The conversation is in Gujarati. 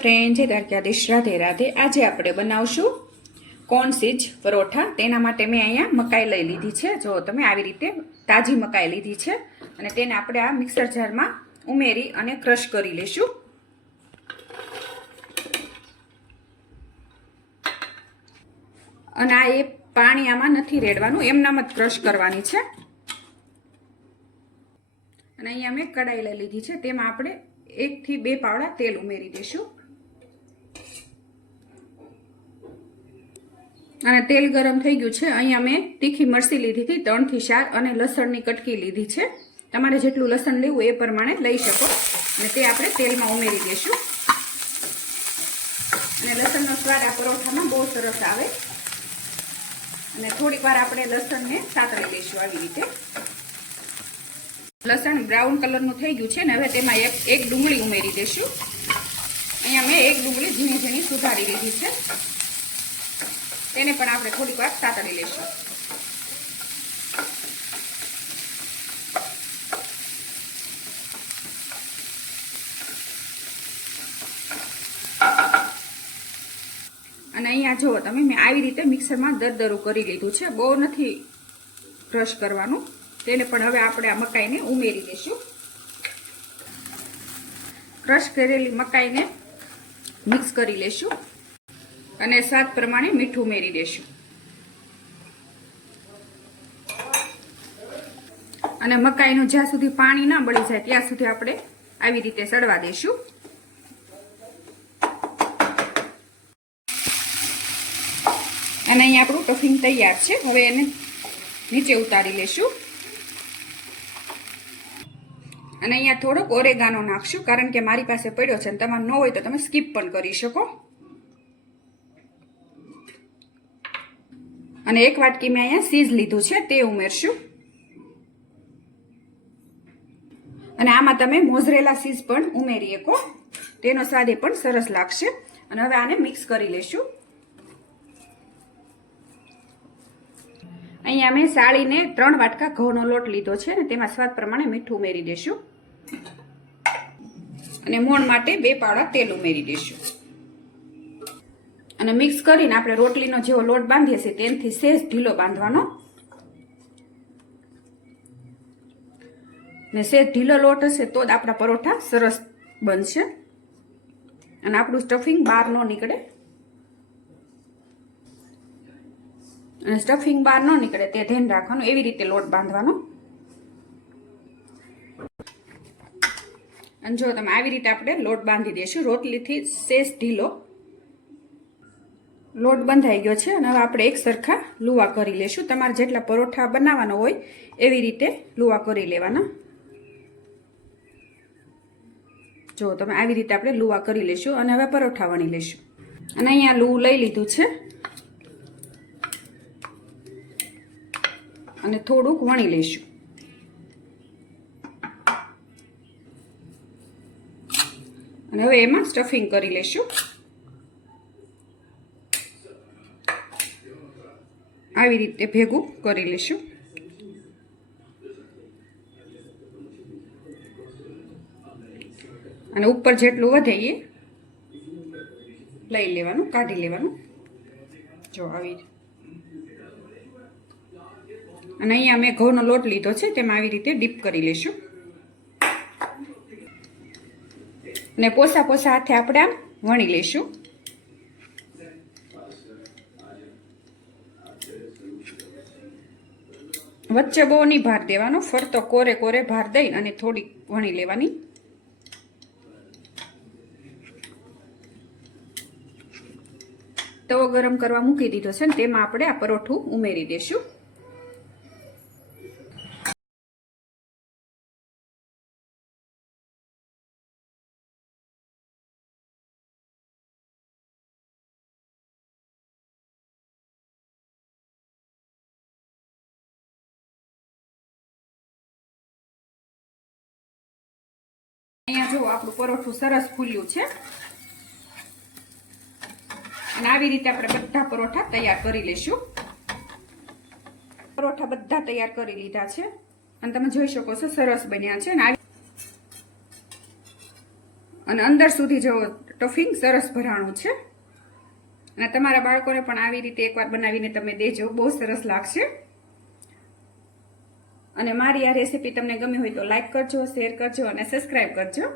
ફ્રેન્ડ જય દ્વારકાધીશ રાધે રાધે આજે આપણે બનાવશું કોર્ન સીજ પરોઠા. તેના માટે મેં અહીંયા મકાઈ લઈ લીધી છે. જો તમે આવી રીતે તાજી મકાઈ લીધી છે અને તેને આપણે આ મિક્સર જારમાં ઉમેરી અને ક્રશ કરી લઈશું અને આ એ પાણી આમાં નથી રેડવાનું, એમનામ જ ક્રશ કરવાની છે. અને અહીંયા મેં કડાઈ લઈ લીધી છે. તેમાં આપણે એકથી બે પાવડા તેલ ઉમેરી દઈશું અને તેલ ગરમ થઈ ગયું છે. અહીંયા મેં તીખી મરસી લીધી હતી, ત્રણથી ચાર, અને લસણની કટકી લીધી છે. તમારે જેટલું લસણ લેવું એ પ્રમાણે લઈ શકો. અને તે આપણે તેલમાં ઉમેરી દઈશું. અને લસણનો સ્વાદ આ પરોઠામાં બહુ સરસ આવે. અને થોડીક વાર આપણે લસણને સાતળી લઈશું આવી રીતે. લસણ બ્રાઉન કલરનું થઈ ગયું છે ને હવે તેમાં એક એક ડુંગળી ઉમેરી દઈશું. અહીંયા મેં એક ડુંગળી ઝીણી ઝીણી સુધારી લીધી છે. તેને પણ આપણે થોડીક વાર સાતળી લઈશું. અને અહીંયા જુઓ તમે, મેં આવી રીતે મિક્સરમાં દરદરું કરી લીધું છે. બહુ નથી ક્રશ કરવાનું. તેને પણ હવે આપણે આ મકાઈને ઉમેરી દઈશું. ક્રશ કરેલી મકાઈને મિક્સ કરી લેશું અને સ્વાદ પ્રમાણે મીઠું ઉમેરી દેશું. અને મકાઈનું જ્યાં સુધી પાણી ના બળી જાય ત્યાં સુધી આપણે આવી રીતે સડવા દઈશું અને અહીંયા આપણું ટફિંગ તૈયાર છે. હવે એને નીચે ઉતારી લેશું. અને અહીંયા થોડોક ઓરેગાનો નાખશું, કારણ કે મારી પાસે પડ્યો છે અને તમારે ન હોય તો તમે સ્કીપ પણ કરી શકો. અને એક વાટકી મેં અહીંયા સીઝ લીધું છે, તે ઉમેરશું. અને આમાં તમે મોઝરેલા સીઝ પણ ઉમેરી શકો. તેનો સ્વાદ એ પણ સરસ લાગશે. અને હવે આને મિક્સ કરી લેશું. અહીંયા મેં સાળીને ત્રણ વાટકા ઘઉંનો લોટ લીધો છે અને તેમાં સ્વાદ પ્રમાણે મીઠું ઉમેરી દેશું. અને મોણ માટે બે પાવડા તેલ ઉમેરી દેશું. અને મિક્સ કરીને આપણે રોટલીનો જેવો લોટ બાંધીએ છીએ, તેનાથી સેજ ઢીલો બાંધવાનો. ને સેજ ઢીલો લોટ હશે તો જ આપણા પરોઠા સરસ બનશે. અને આપણું સ્ટફિંગ બહાર ન નીકળે. અને સ્ટફિંગ બહાર ન નીકળે, તે ધ્યાન રાખવાનું, એવી રીતે લોટ બાંધવાનો. અને જો તમે આવી રીતે આપણે લોટ બાંધી દઈશું, રોટલીથી શેષ ઢીલો. લોટ બંધાઈ ગયો છે અને હવે આપણે એક સરખા લુવા કરી લેશું. તમારે જેટલા પરોઠા બનાવવાનો હોય એવી રીતે લુવા કરી લેવાના. જો તમે આવી રીતે આપણે લુવા કરી લેશું અને હવે પરોઠા વણી લેશું. અને અહીંયા લૂ લઈ લીધું છે. અને થોડુંક વણી લઈશું અને હવે એમાં સ્ટફિંગ કરી લઈશું આવી રીતે ભેગું કરી લઈશું. અને ઉપર જેટલું વધે એ લઈ લેવાનું, કાઢી લેવાનું. જો આવી અને અહીંયા મેં ઘઉંનો લોટ લીધો છે, તેમાં આવી રીતે ડીપ કરી લઈશું. અને પોસા પોસા હાથે આપણે આમ વણી લઈશું. વચ્ચે બહુ નહીં ભાર દેવાનો ફરતો કોરે કોરે ભાર દઈ અને થોડીક વણી લેવાની. તવો ગરમ કરવા મૂકી દીધો છે ને, તેમાં આપણે આ પરોઠું ઉમેરી દઈશું જો આપણું પરોઠું સરસ ફૂલ્યું છે. અને આવી રીતે આપણે બધા પરોઠા તૈયાર કરી લેશું. પરોઠા બધા તૈયાર કરી લીધા છે. અને તમે જોઈ શકો છો સરસ બન્યા છે. અને અને અંદર સુધી જો ટફિંગ સરસ ભરાણું છે. અને તમારા બાળકોને પણ આવી રીતે એકવાર બનાવીને તમે દેજો. બહુ સરસ લાગશે. અને મારી આ રેસીપી તમને ગમી હોય તો લાઈક કરજો, શેર કરજો અને સબસ્ક્રાઈબ કરજો.